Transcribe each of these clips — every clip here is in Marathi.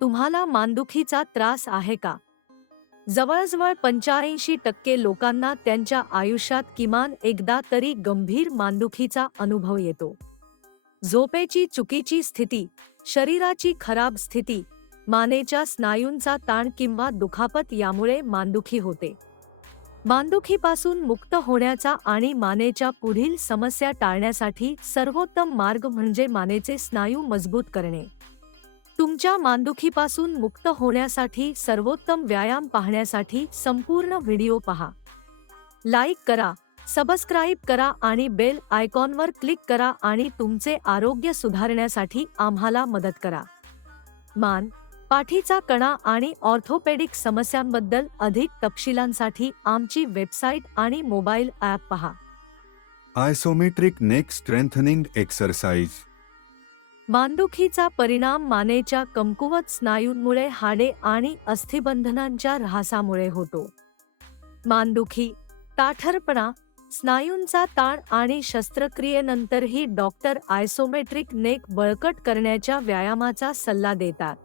तुम्हाला मानदुखीचा त्रास आहे का? जवळजवळ पंच्याऐंशी टक्के लोकांना त्यांच्या आयुष्यात किमान एकदा तरी गंभीर मानदुखीचा अनुभव येतो. झोपेची चुकीची स्थिती शरीराची खराब स्थिती मानेच्या स्नायूंचा ताण किंवा दुखापत यामुळे मानदुखी होते. मानदुखीपासून मुक्त होण्याचा आणि मानेच्या पुढील समस्या टाळण्यासाठी सर्वोत्तम मार्ग म्हणजे मानेचे स्नायू मजबूत करणे. तुमच्या मानदुखीपासून मुक्त होण्यासाठी सर्वोत्तम व्यायाम पाहण्यासाठी संपूर्ण व्हिडिओ पहा. लाईक करा सबस्क्राईब करा आणि बेल आयकॉनवर क्लिक करा आणि तुमचे आरोग्य सुधारण्यासाठी आम्हाला मदत करा. मान पाठीचा कणा आणि ऑर्थोपेडिक समस्यांबद्दल अधिक तपशिलांसाठी आमची वेबसाईट आणि मोबाईल ॲप पहा. आयसोमेट्रिक नेक स्ट्रेंथनिंग एक्सरसाइज मानदुखीचा परिणाम मानेच्या कमकुवत स्नायूंमुळे हाडे आणि अस्थिबंधनांच्या ऱ्हासामुळे होतो. मानदुखी ताठरपणा स्नायूंचा ताण आणि शस्त्रक्रियेनंतरही डॉक्टर आयसोमेट्रिक नेक बळकट करण्याच्या व्यायामाचा सल्ला देतात.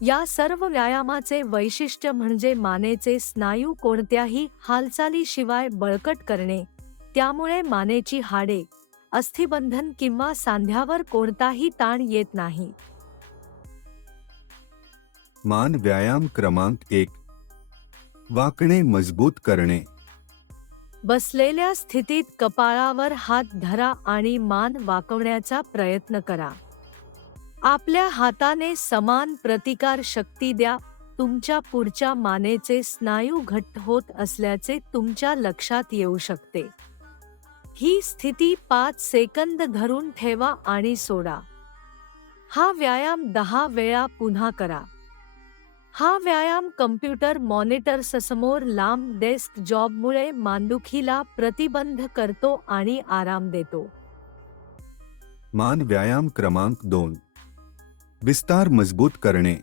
या सर्व व्यायामाचे वैशिष्ट्य म्हणजे मानेचे स्नायू कोणत्याही हालचालीशिवाय बळकट करणे त्यामुळे मानेची हाडे अस्थिबंधन किंवा सांध्यावर कोणताही ताण येत नाही. मान व्यायाम क्रमांक एक. वाकणे मजबूत करणे. बसलेल्या स्थितीत कपाळावर हात धरा आणि मान वाकवण्याचा प्रयत्न करा. आपल्या हाताने समान प्रतिकार शक्ती द्या. तुमच्या पुढच्या मानेचे स्नायू घट्ट होत असल्याचे तुमच्या लक्षात येऊ शकते. ही स्थिती पाच सेकंद धरून ठेवा आणि सोडा. हा व्यायाम दहा वेळा पुन्हा करा. हा व्यायाम कम्प्युटर मॉनिटर्ससमोर लांब डेस्क जॉबमुळे मानदुखीला प्रतिबंध करतो आणि आराम देतो. मान व्यायाम क्रमांक दोन. विस्तार मजबूत करणे.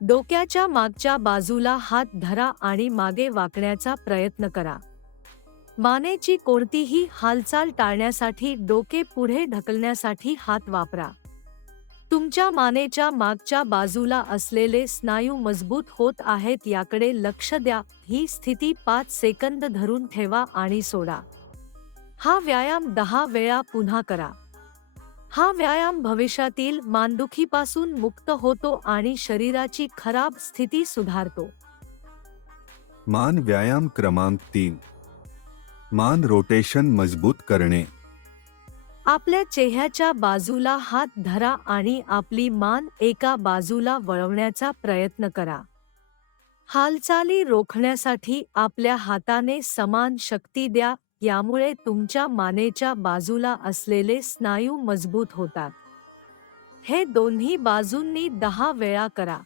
डोक्याच्या मागच्या बाजूला हात धरा आणि मागे वाकण्याचा प्रयत्न करा. मानेची कोणतीही हालचाल टाळण्यासाठी डोके पुढे ढकलण्यासाठी हात वापरा. तुमच्या मानेच्या मागच्या बाजूला असलेले स्नायू मजबूत होत आहेत याकडे लक्ष द्या. ही स्थिती पाच सेकंद धरून ठेवा आणि सोडा. हा व्यायाम दहा वेळा पुन्हा करा. हा व्यायाम भविष्यातील मानदुखीपासून मुक्त होतो आणि शरीराची खराब स्थिती सुधारतो. मान व्यायाम क्रमांक तीन. मान रोटेशन मजबूत करणे. आपल्या चेहऱ्याच्या बाजूला हात धरा आणि आपली मान एका बाजूला वळवण्याचा प्रयत्न करा. हालचाली रोखण्यासाठी आपल्या हाताने समान शक्ती द्या यामुळे तुमच्या मानेच्या बाजूला असलेले स्नायू मजबूत होतात. हे दोन्ही बाजूंनी दहा वेळा करा.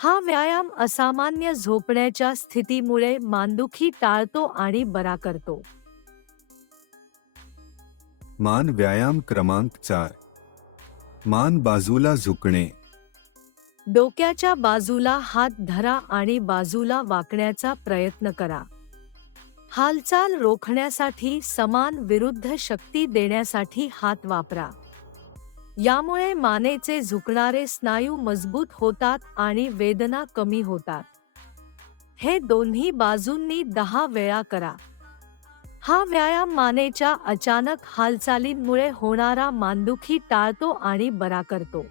हा व्यायाम असामान्य झोपण्याच्या स्थितीमुळे मानदुखी टाळतो आणि बरा करतो. मान व्यायाम क्रमांक चार. मान बाजूला झुकणे. डोक्याच्या बाजूला हात धरा आणि बाजूला वाकण्याचा प्रयत्न करा. हालचाल रोखण्यासाठी समान विरुद्ध शक्ती देण्यासाठी हात वापरा. यामुळे मानेचे झुकणारे स्नायू मजबूत होतात आणि वेदना कमी होतात. हे दोन्ही बाजूंनी दहा वेळा करा. हा व्यायाम मानेच्या अचानक हालचालींमुळे होणारा मानदुखी टाळतो आणि बरा करतो.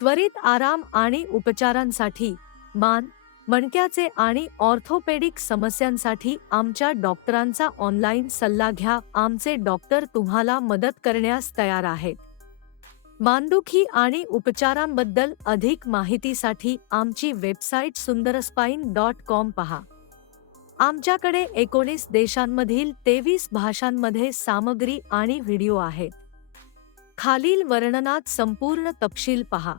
त्वरित आराम आणि उपचारांसाठी मान मणक्याचे आणि ऑर्थोपेडिक समस्यांसाठी आमच्या डॉक्टरांचा ऑनलाईन सल्ला घ्या. आमचे डॉक्टर तुम्हाला मदत करण्यास तयार आहेत. मानदुखी आणि उपचारांबद्दल अधिक माहितीसाठी आमची वेबसाईट सुंदरस्पाईन डॉट कॉम पहा. आमच्याकडे एकोणीस देशांमधील तेवीस भाषांमध्ये सामग्री आणि व्हिडिओ आहेत. खालील वर्णनात संपूर्ण तपशील पहा.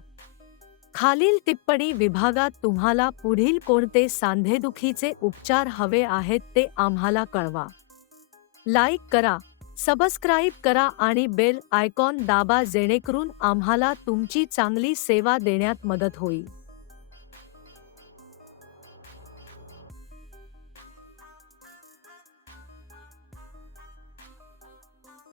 खालील टिप्पणी विभागात तुम्हाला पुढील कोणते सांधेदुखीचे उपचार हवे आहेत ते आम्हाला कळवा. लाईक करा सबस्क्राईब करा आणि बेल आयकॉन दाबा जेणेकरून आम्हाला तुमची चांगली सेवा देण्यात मदत होईल.